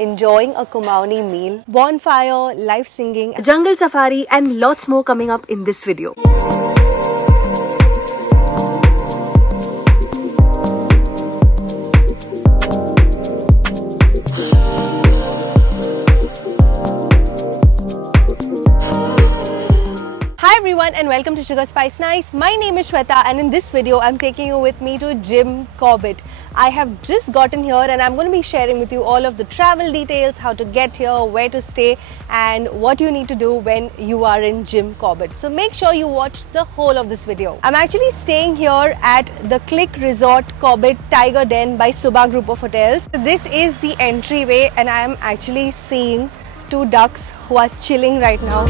enjoying a Kumaoni meal, bonfire, live singing, jungle safari and lots more coming up in this video. Hi everyone and welcome to SugarSpiceNice. My name is Shweta and in this video I'm taking you with me to Jim Corbett. I have just gotten here and I'm going to be sharing with you all of the travel details, how to get here, where to stay and what you need to do when you are in Jim Corbett. So make sure you watch the whole of this video. I'm actually staying here at the Click Resort Corbett Tiger Den by Subha Group of Hotels. This is the entryway and I am actually seeing two ducks who are chilling right now.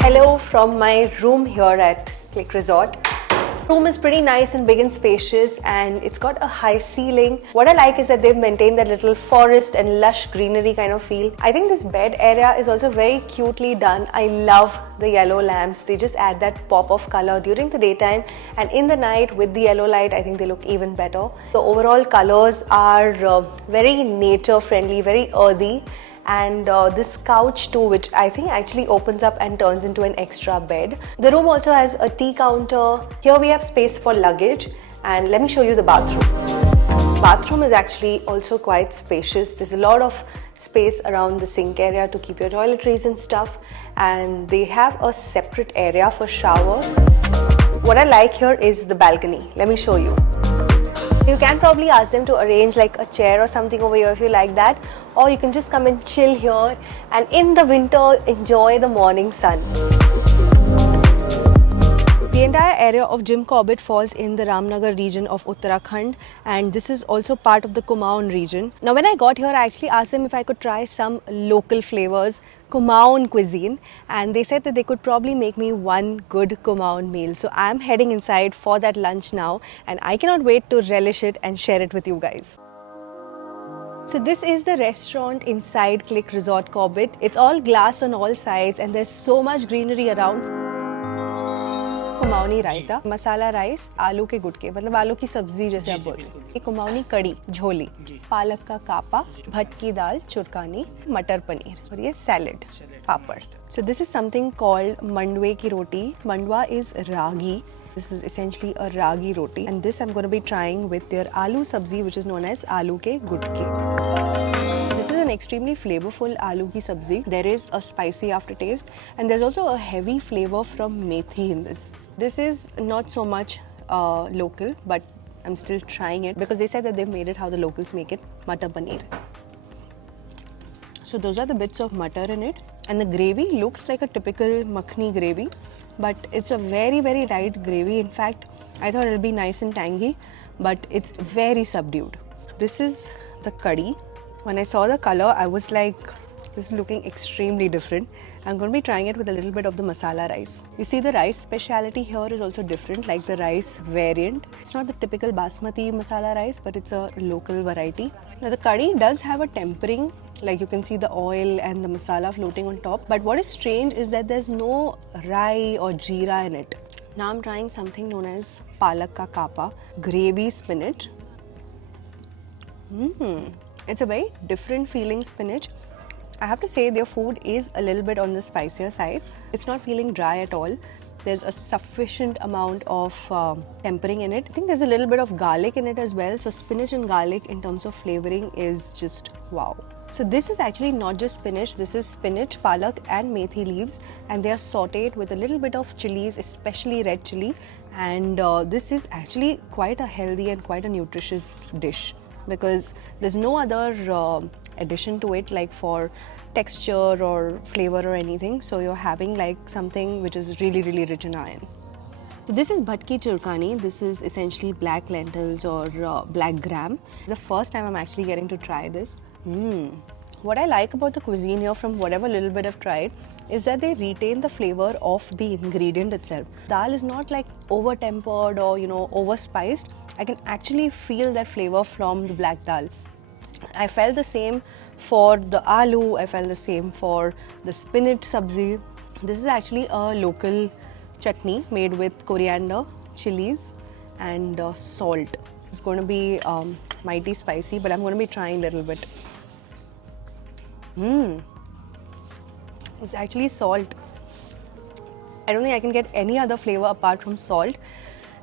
Hello from my room here at Click Resort. The room is pretty nice and big and spacious and it's got a high ceiling. What I like is that they've maintained that little forest and lush greenery kind of feel. I think this bed area is also very cutely done. I love the yellow lamps. They just add that pop of color during the daytime, and in the night with the yellow light I think they look even better. The overall colors are very nature friendly, very earthy. And this couch too, which I think actually opens up and turns into an extra bed. The room also has a tea counter. Here we have space for luggage, and let me show you the bathroom. Bathroom is actually also quite spacious. There's a lot of space around the sink area to keep your toiletries and stuff, and they have a separate area for shower. What I like here is the balcony. Let me show you. You can probably ask them to arrange like a chair or something over here if you like that, or you can just come and chill here and in the winter enjoy the morning sun. The entire area of Jim Corbett falls in the Ramnagar region of Uttarakhand, and this is also part of the Kumaon region. Now when I got here, I actually asked them if I could try some local flavors, Kumaon cuisine, and they said that they could probably make me one good Kumaon meal. So I'm heading inside for that lunch now and I cannot wait to relish it and share it with you guys. So this is the restaurant inside Click Resort Corbett. It's all glass on all sides and there's so much greenery around. Kumaoni raita, masala rice, आलू के गुटके, मतलब आलू की सब्जी जैसे आप बोलते हैं, ये कुमाऊनी कड़ी, झोली, पालक का कापा, भटकी दाल, चुरकानी, मटर पनीर और ये salad, papad. So this is something called mandwe की रोटी. Mandwa is ragi. This is essentially a ragi roti, and this I'm going to be trying with their aloo sabzi, which is known as aloo ke gutke. This is an extremely flavorful aloo ki sabzi. There is a spicy aftertaste and there's also a heavy flavor from methi in this. This is not so much local, but I'm still trying it because they said that they've made it how the locals make it, matar paneer. So those are the bits of matar in it, and the gravy looks like a typical makhni gravy, but it's a very light gravy. In fact, I thought it'll be nice and tangy, but it's very subdued. This is the curry. When I saw the color, I was like, this is looking extremely different. I'm going to be trying it with a little bit of the masala rice. You see, the rice speciality here is also different, like the rice variant. It's not the typical basmati masala rice, but it's a local variety. Now the curry does have a tempering, like you can see the oil and the masala floating on top. But what is strange is that there's no rai or jeera in it. Now I'm trying something known as palak ka kapa, gravy spinach. It's a very different feeling spinach. I have to say their food is a little bit on the spicier side. It's not feeling dry at all. There's a sufficient amount of tempering in it. I think there's a little bit of garlic in it as well. So spinach and garlic in terms of flavoring is just wow. So this is actually not just spinach. This is spinach, palak and methi leaves, and they are sauteed with a little bit of chilies, especially red chili. And this is actually quite a healthy and quite a nutritious dish, because there's no other addition to it like for texture or flavor or anything. So you're having like something which is really rich in iron. So this is bhatki churkani. This is essentially black lentils or black gram. It's the first time I'm actually getting to try this. What I like about the cuisine here, from whatever little bit I've tried, is that they retain the flavor of the ingredient itself. Dal is not like over tempered or over spiced. I can actually feel that flavor from the black dal. I felt the same for the aloo, I felt the same for the spinach sabzi. This is actually a local chutney made with coriander, chilies and salt. It's going to be mighty spicy, but I'm going to be trying a little bit. It's actually salt. I don't think I can get any other flavor apart from salt.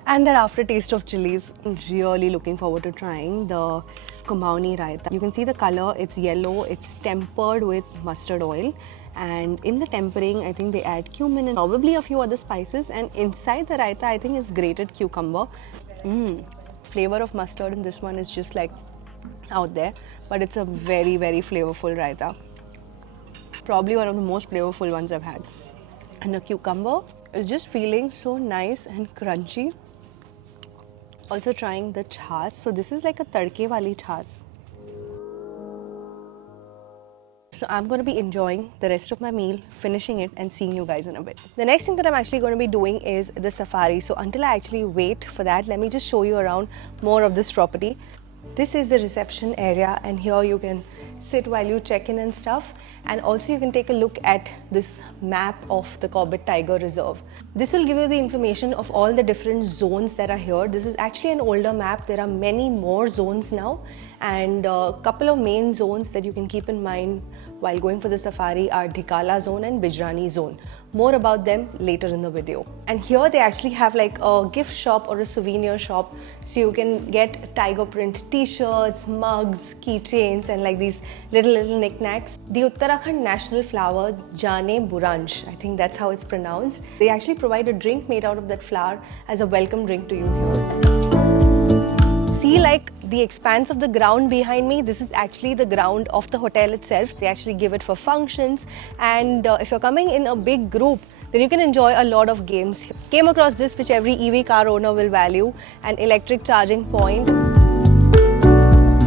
And that aftertaste of chilies. I'm really looking forward to trying the Kumaoni raita. You can see the color, it's yellow, it's tempered with mustard oil. And in the tempering, I think they add cumin and probably a few other spices. And inside the raita, I think is grated cucumber. Flavor of mustard in this one is just like out there. But it's a very, very flavorful raita. Probably one of the most flavorful ones I've had. And the cucumber is just feeling so nice and crunchy. Also trying the chas. So this is like a tadke wali chas. So I'm going to be enjoying the rest of my meal, finishing it and seeing you guys in a bit. The next thing that I'm actually going to be doing is the safari. So until I actually wait for that, let me just show you around more of this property. This is the reception area and here you can sit while you check in and stuff. And also you can take a look at this map of the Corbett Tiger Reserve. This will give you the information of all the different zones that are here. This is actually an older map. There are many more zones now and a couple of main zones that you can keep in mind while going for the safari are Dhikala zone and Bijrani zone. More about them later in the video. And here they actually have like a gift shop or a souvenir shop. So you can get tiger print t-shirts, mugs, keychains and like these little knickknacks. The Uttarakhand national flower, Jane Buranj, I think that's how it's pronounced. They actually provide a drink made out of that flower as a welcome drink to you here. See like the expanse of the ground behind me, this is actually the ground of the hotel itself. They actually give it for functions and if you're coming in a big group, then you can enjoy a lot of games. Came across this which every EV car owner will value, an electric charging point.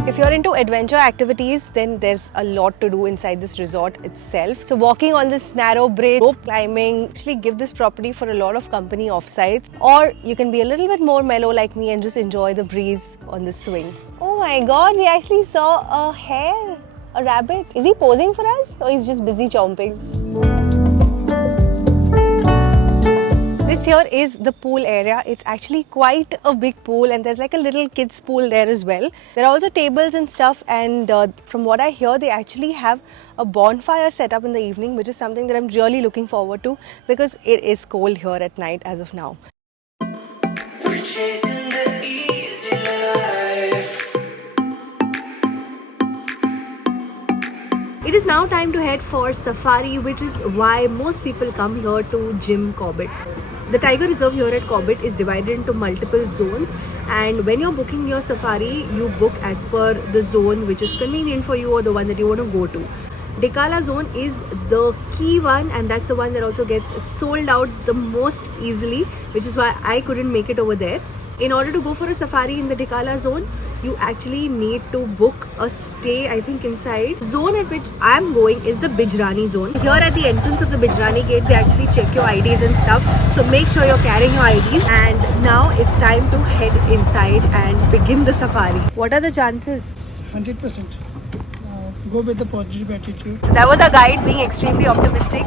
If you're into adventure activities, then there's a lot to do inside this resort itself. So walking on this narrow bridge, rope climbing, actually give this property for a lot of company offsites. Or you can be a little bit more mellow like me and just enjoy the breeze on the swing. Oh my god, we actually saw a hare, a rabbit. Is he posing for us or he's just busy chomping? This here is the pool area. It's actually quite a big pool and there's like a little kids pool there as well. There are also tables and stuff and from what I hear they actually have a bonfire set up in the evening, which is something that I'm really looking forward to because it is cold here at night as of now. We're chasing the easy life. It is now time to head for safari, which is why most people come here to Jim Corbett. The Tiger Reserve here at Corbett is divided into multiple zones and when you're booking your safari, you book as per the zone which is convenient for you or the one that you want to go to. Dhikala zone is the key one and that's the one that also gets sold out the most easily, which is why I couldn't make it over there. In order to go for a safari in the Dhikala zone, you actually need to book a stay, I think, inside. Zone at which I'm going is the Bijrani zone. Here at the entrance of the Bijrani gate, they actually check your IDs and stuff. So make sure you're carrying your IDs. And now it's time to head inside and begin the safari. What are the chances? 100%. Go with the positive attitude. So that was our guide being extremely optimistic.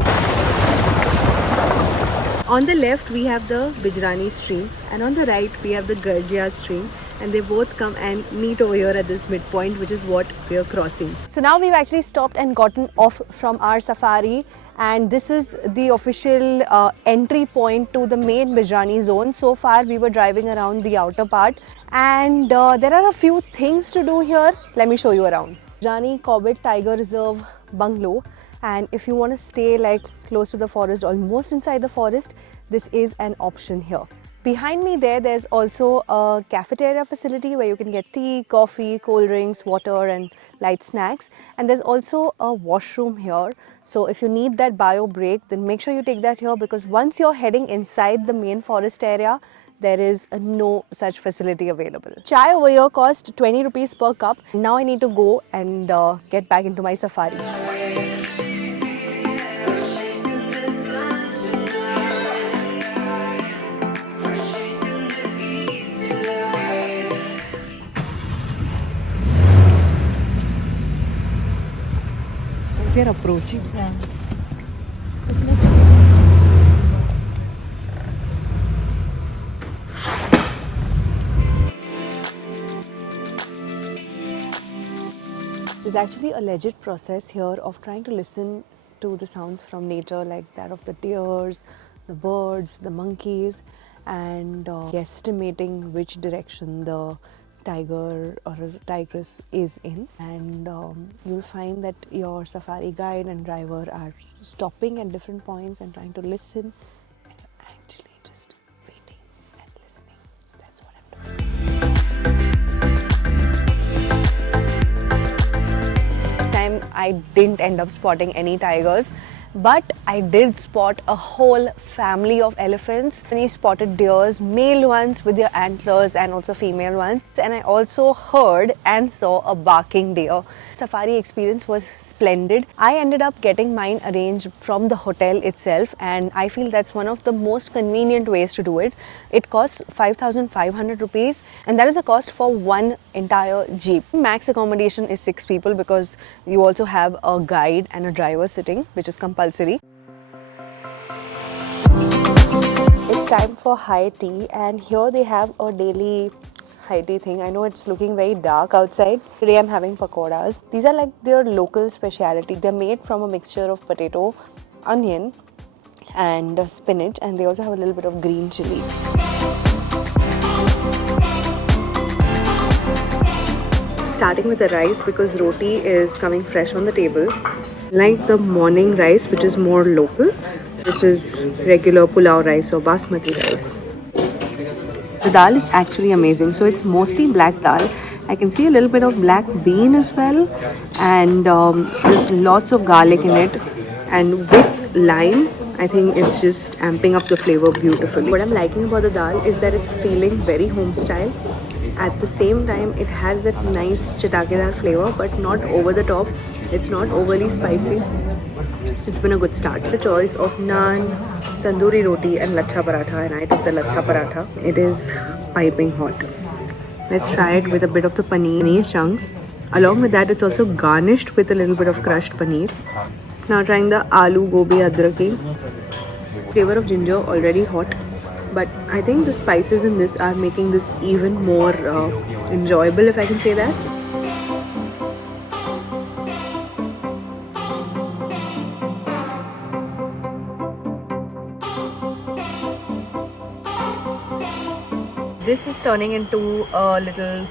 On the left, we have the Bijrani stream and on the right, we have the Garjia stream. And they both come and meet over here at this midpoint, which is what we are crossing. So now we've actually stopped and gotten off from our safari and this is the official entry point to the main Bijrani zone. So far we were driving around the outer part and there are a few things to do here. Let me show you around. Bijrani Corbett Tiger Reserve bungalow, and if you want to stay like close to the forest, almost inside the forest, this is an option here. Behind me there's also a cafeteria facility where you can get tea, coffee, cold drinks, water and light snacks. And there's also a washroom here. So if you need that bio break, then make sure you take that here because once you're heading inside the main forest area, there is no such facility available. Chai over here cost 20 rupees per cup. Now I need to go and get back into my safari. They're approaching. Yeah. There's actually a legit process here of trying to listen to the sounds from nature, like that of the deers, the birds, the monkeys, and guesstimating which direction the tiger or a tigress is in. And you'll find that your safari guide and driver are stopping at different points and trying to listen, and you're actually just waiting and listening. So that's what I'm doing. This time I didn't end up spotting any tigers, but I did spot a whole family of elephants. And I spotted deers, male ones with their antlers and also female ones. And I also heard and saw a barking deer. Safari experience was splendid. I ended up getting mine arranged from the hotel itself, and I feel that's one of the most convenient ways to do it. It costs 5,500 rupees, and that is a cost for one entire jeep. Max accommodation is 6 people because you also have a guide and a driver sitting, which is compulsory. It's time for high tea, and here they have a daily high tea thing. I know it's looking very dark outside. Today I'm having pakoras. These are like their local speciality. They're made from a mixture of potato, onion and spinach, and they also have a little bit of green chili. Starting with the rice because roti is coming fresh on the table. Like the morning rice, which is more local, this is regular pulao rice or basmati rice. The dal is actually amazing. So it's mostly black dal. I can see a little bit of black bean as well, and there's lots of garlic in it, and with lime, I think it's just amping up the flavor beautifully. What I'm liking about the dal is that it's feeling very home style. At the same time, it has that nice chatakedar flavor, but not over the top. It's not overly spicy. It's been a good start. The choice of naan, tandoori roti and lachha paratha, and I took the lachha paratha. It is piping hot. Let's try it with a bit of the paneer chunks. Along with that, it's also garnished with a little bit of crushed paneer. Now trying the aloo gobi adraki. Flavor of ginger already hot, but I think the spices in this are making this even more enjoyable, if I can say that. This is turning into a little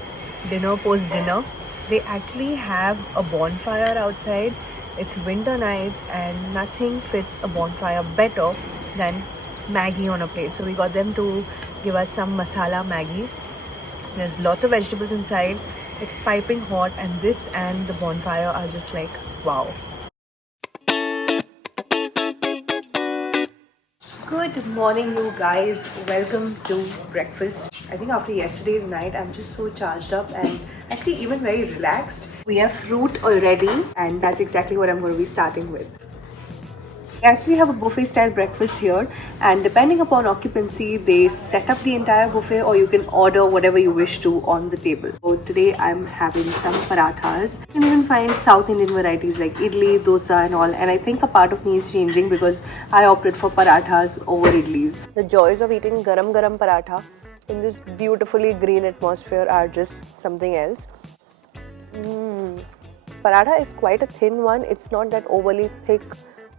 dinner post dinner. They actually have a bonfire outside. It's winter nights and nothing fits a bonfire better than Maggi on a plate. So we got them to give us some masala Maggi. There's lots of vegetables inside. It's piping hot, and this and the bonfire are just like wow. Good morning, you guys. Welcome to breakfast. I think after yesterday's night, I'm just so charged up and actually even very relaxed. We have fruit already, and that's exactly what I'm going to be starting with. We actually have a buffet style breakfast here, and depending upon occupancy, they set up the entire buffet, or you can order whatever you wish to on the table. So today I'm having some parathas. You can even find South Indian varieties like idli, dosa and all, and I think a part of me is changing because I opted for parathas over idlis. The joys of eating garam paratha in this beautifully green atmosphere are just something else. Paratha is quite a thin one. It's not that overly thick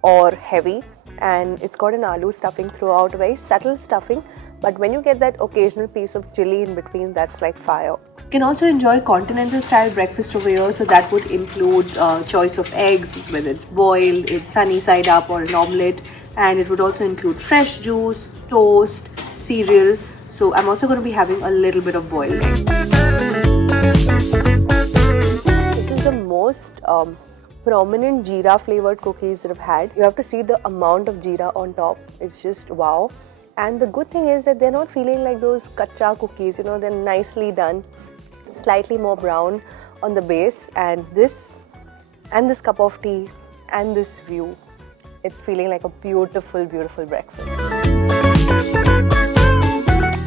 or heavy, and it's got an aloo stuffing throughout, very subtle stuffing, but when you get that occasional piece of chili in between, that's like fire. You can also enjoy continental style breakfast over here, so that would include choice of eggs, whether it's boiled, it's sunny side up or an omelette, and it would also include fresh juice, toast, cereal. So I'm also going to be having a little bit of boiled egg. This is the most prominent jeera flavored cookies that I've had. You have to see the amount of jeera on top. It's just wow. And the good thing is that they're not feeling like those kacha cookies, you know, they're nicely done, slightly more brown on the base, and this cup of tea and this view, it's feeling like a beautiful, beautiful breakfast.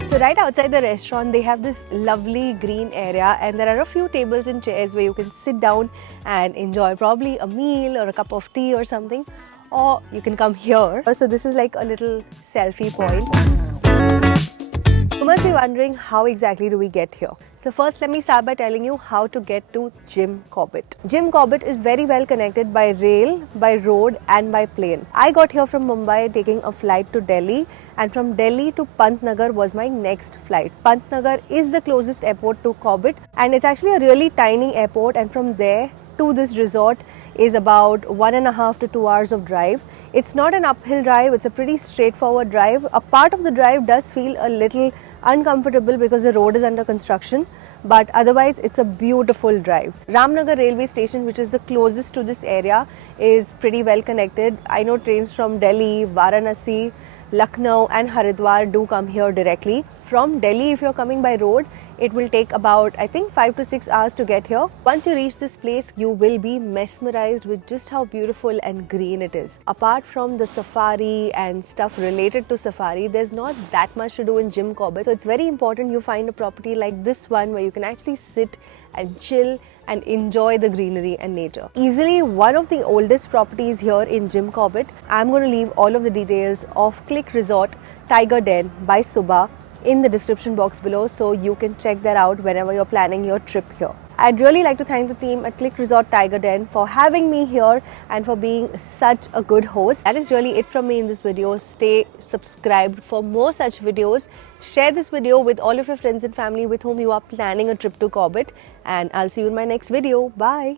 So right outside the restaurant, they have this lovely green area, and there are a few tables and chairs where you can sit down and enjoy probably a meal or a cup of tea or something, or you can come here. So this is like a little selfie point. must be wondering how exactly do we get here. So first let me start by telling you how to get to Jim Corbett. Jim Corbett is very well connected by rail, by road and by plane. I got here from Mumbai taking a flight to Delhi, and from Delhi to Pantnagar was my next flight. Pantnagar is the closest airport to Corbett, and it's actually a really tiny airport, and from there to this resort is about 1.5 to 2 hours of drive. It's not an uphill drive, it's a pretty straightforward drive. A part of the drive does feel a little uncomfortable because the road is under construction, but otherwise it's a beautiful drive. Ramnagar railway station, which is the closest to this area, is pretty well connected. I know trains from Delhi, Varanasi, Lucknow and Haridwar do come here directly. From Delhi, if you're coming by road, it will take about, I think, 5 to 6 hours to get here. Once you reach this place, you will be mesmerized with just how beautiful and green it is. Apart from the safari and stuff related to safari, there's not that much to do in Jim Corbett. So it's very important you find a property like this one where you can actually sit and chill and enjoy the greenery and nature. Easily one of the oldest properties here in Jim Corbett. I'm going to leave all of the details of Click Resort Tiger Den by Subha in the description box below, so you can check that out whenever you're planning your trip here. I'd really like to thank the team at Click Resort Tiger Den for having me here and for being such a good host. That is really it from me in this video. Stay subscribed for more such videos. Share this video with all of your friends and family with whom you are planning a trip to Corbett, and I'll see you in my next video. Bye.